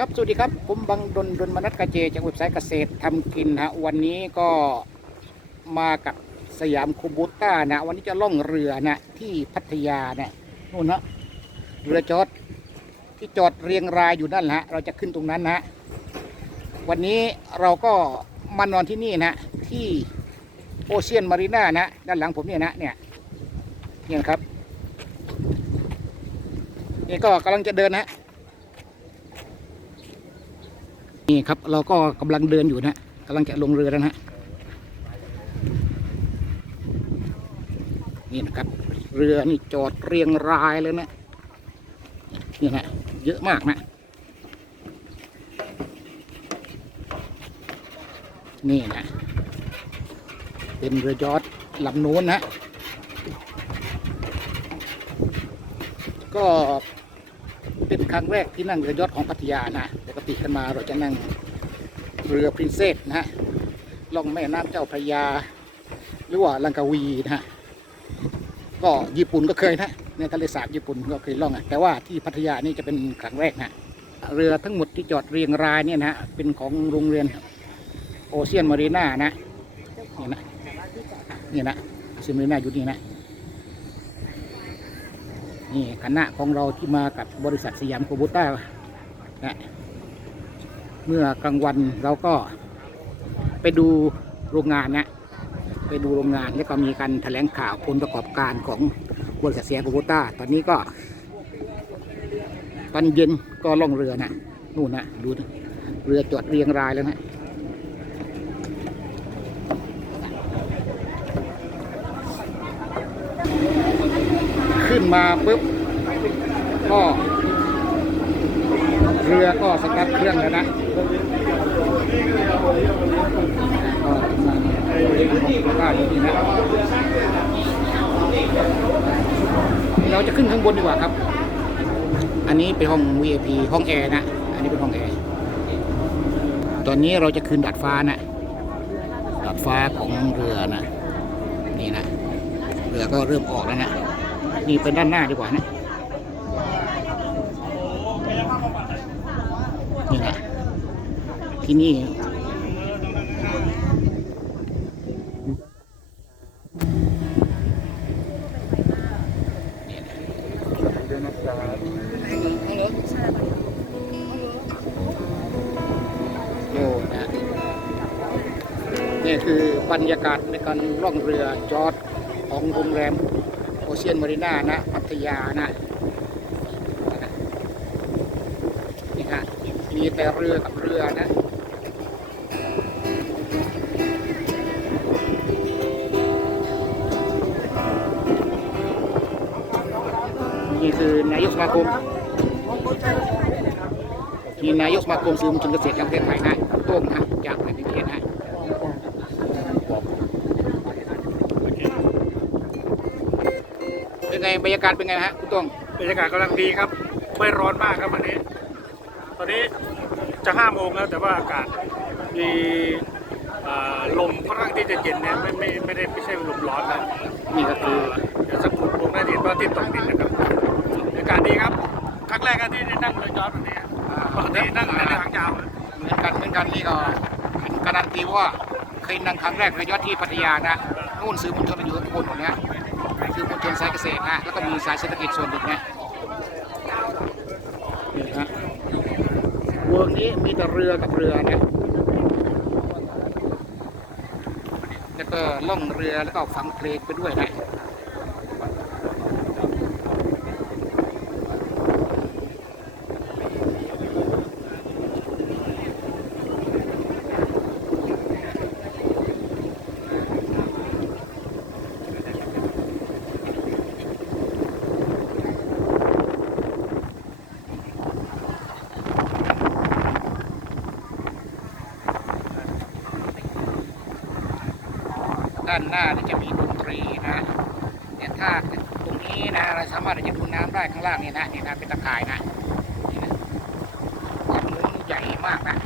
ครับสวัสดีครับ ผมบังดนดนมนัสกาเจจากเว็บไซต์เกษตรทำกินฮะวันนี้ก็มากับสยามคูบูต้านะวันนี้จะล่องเรือนะที่พัทยานะนู่นนะเรือจอดที่จอดเรียงรายอยู่นั่นแหละเราจะขึ้นตรงนั้นนะวันนี้เราก็มานอนที่นี่นะที่โอเชียนมารีน่านะด้านหลังผมเนี่ยนะเนี่ยเนี่ยครับนี่ก็กำลังจะเดินนะ นี่ครับเราก็กำลังเดินอยู่นะกำลังจะลงเรือแล้วนะนี่นะครับ เรือนี่จอดเรียงรายเลยนะนี่นะเยอะมากนะนี่นะเป็นเรือยอทลำนู้นนะก็เป็นครั้งแรกที่นั่งเรือยอทของพัทยานะ ติขึ้นมาเราจะนั่งเรือพรินเซสนะฮะล่องแม่น้ำเจ้าพระยา หรือว่าลังกาวีนะฮะก็ญี่ปุ่นก็เคยนะในทะเลสาบญี่ปุ่นก็เคยล่องอะแต่ว่าที่พัทยานี่จะเป็นครั้งแรกนะเรือทั้งหมดที่จอดเรียงรายเนี่ยนะฮะเป็นของโรงเรียนโอเชียนมารีน่านะนี่นะนี่นะโอเชีมารีนาอยู่นี่นะนี่คณะของเราที่มากับบริษัทสยามโคบูต้านะ เมื่อกลางวันเราก็ไปดูโรงงานนะไปดูโรงงานแล้วก็มีการแถลงข่าวผลประกอบการของบริษัทสยามโบูต้าตอนนี้ก็ตอนเย็นก็ล่องเรือนะนู่นนะดูเรือจอดเรียงรายแล้วนะขึ้นมาปุ๊บก็ เรือก็สตาร์ทเครื่องแล้วนะก็มาอยู่นี่นะเราจะขึ้นข้างบนดีกว่าครับ อันนี้เป็นห้อง VIP ห้องแอร์นะ อันนี้เป็นห้องแอร์ ตอนนี้เราจะขึ้นดาดฟ้านะดาดฟ้าของเรือนะ นี่นะ เรือก็เริ่มออกแล้วนะ นี่เป็นด้านหน้าดีกว่านะ นี่นะ ที่นี่นะนี่คือบรรยากาศในการล่องเรือจอดของโรงแรมโอเชียนมารีนานะพัทยานะนี่ฮะมีแต่เรือกับเรือนะ นี่คือนายกสมาคมที่นายกสมาคมสื่อมวลชนเกษตรแห่งประเทศไทยนะโต้งนะจากในประเทศนะเป็นไงบรรยากาศเป็นไงฮะคุณโต้งบรรยากาศกำลังดีครับไม่ร้อนมากครับวันนี้ ตอนนี้จะห้าโมงแล้วแต่ว่าอากาศมีอ่าลมค่อนข้างที่จะเย็นเนี่ยไม่ไม่ไม่ได้ไม่ใช่ลมร้อนนะนี่ก็คือเดี๋ยวสักครู่คงได้เห็นว่าที่ตกดินนะครับบรรยากาศดีครับ ครั้งแรกที่ได้ นั่งเรือจอดแบบนี้ปกตินั่งแต่เรือหางยาวนะเหมือนกันเหมือนกันนี่ก็การันตีว่าเคยนั่งครั้งแรกในยอดที่พัทยานะนู่นสื่อมวลชนอยู่ข้างบนหมดเนี่ยสื่อมวลชนสายเกษตรนะแล้วก็มีสายเศรษฐกิจส่วนหนึ่งนะนี่ฮะเวิร์กนี้มีแต่เรือกับเรือนะแล้วก็ล่องเรือแล้วก็ฟังเพลงไปด้วยนะ ด้านหน้านี่จะมีดนตรีนะเนี่ยถ้าตรงนี้นะเราสามารถจะดูน้ำได้ข้างล่างนี่นะนี่นะเป็นตะข่ายนะนี่นะความนู้นใหญ่มากนะ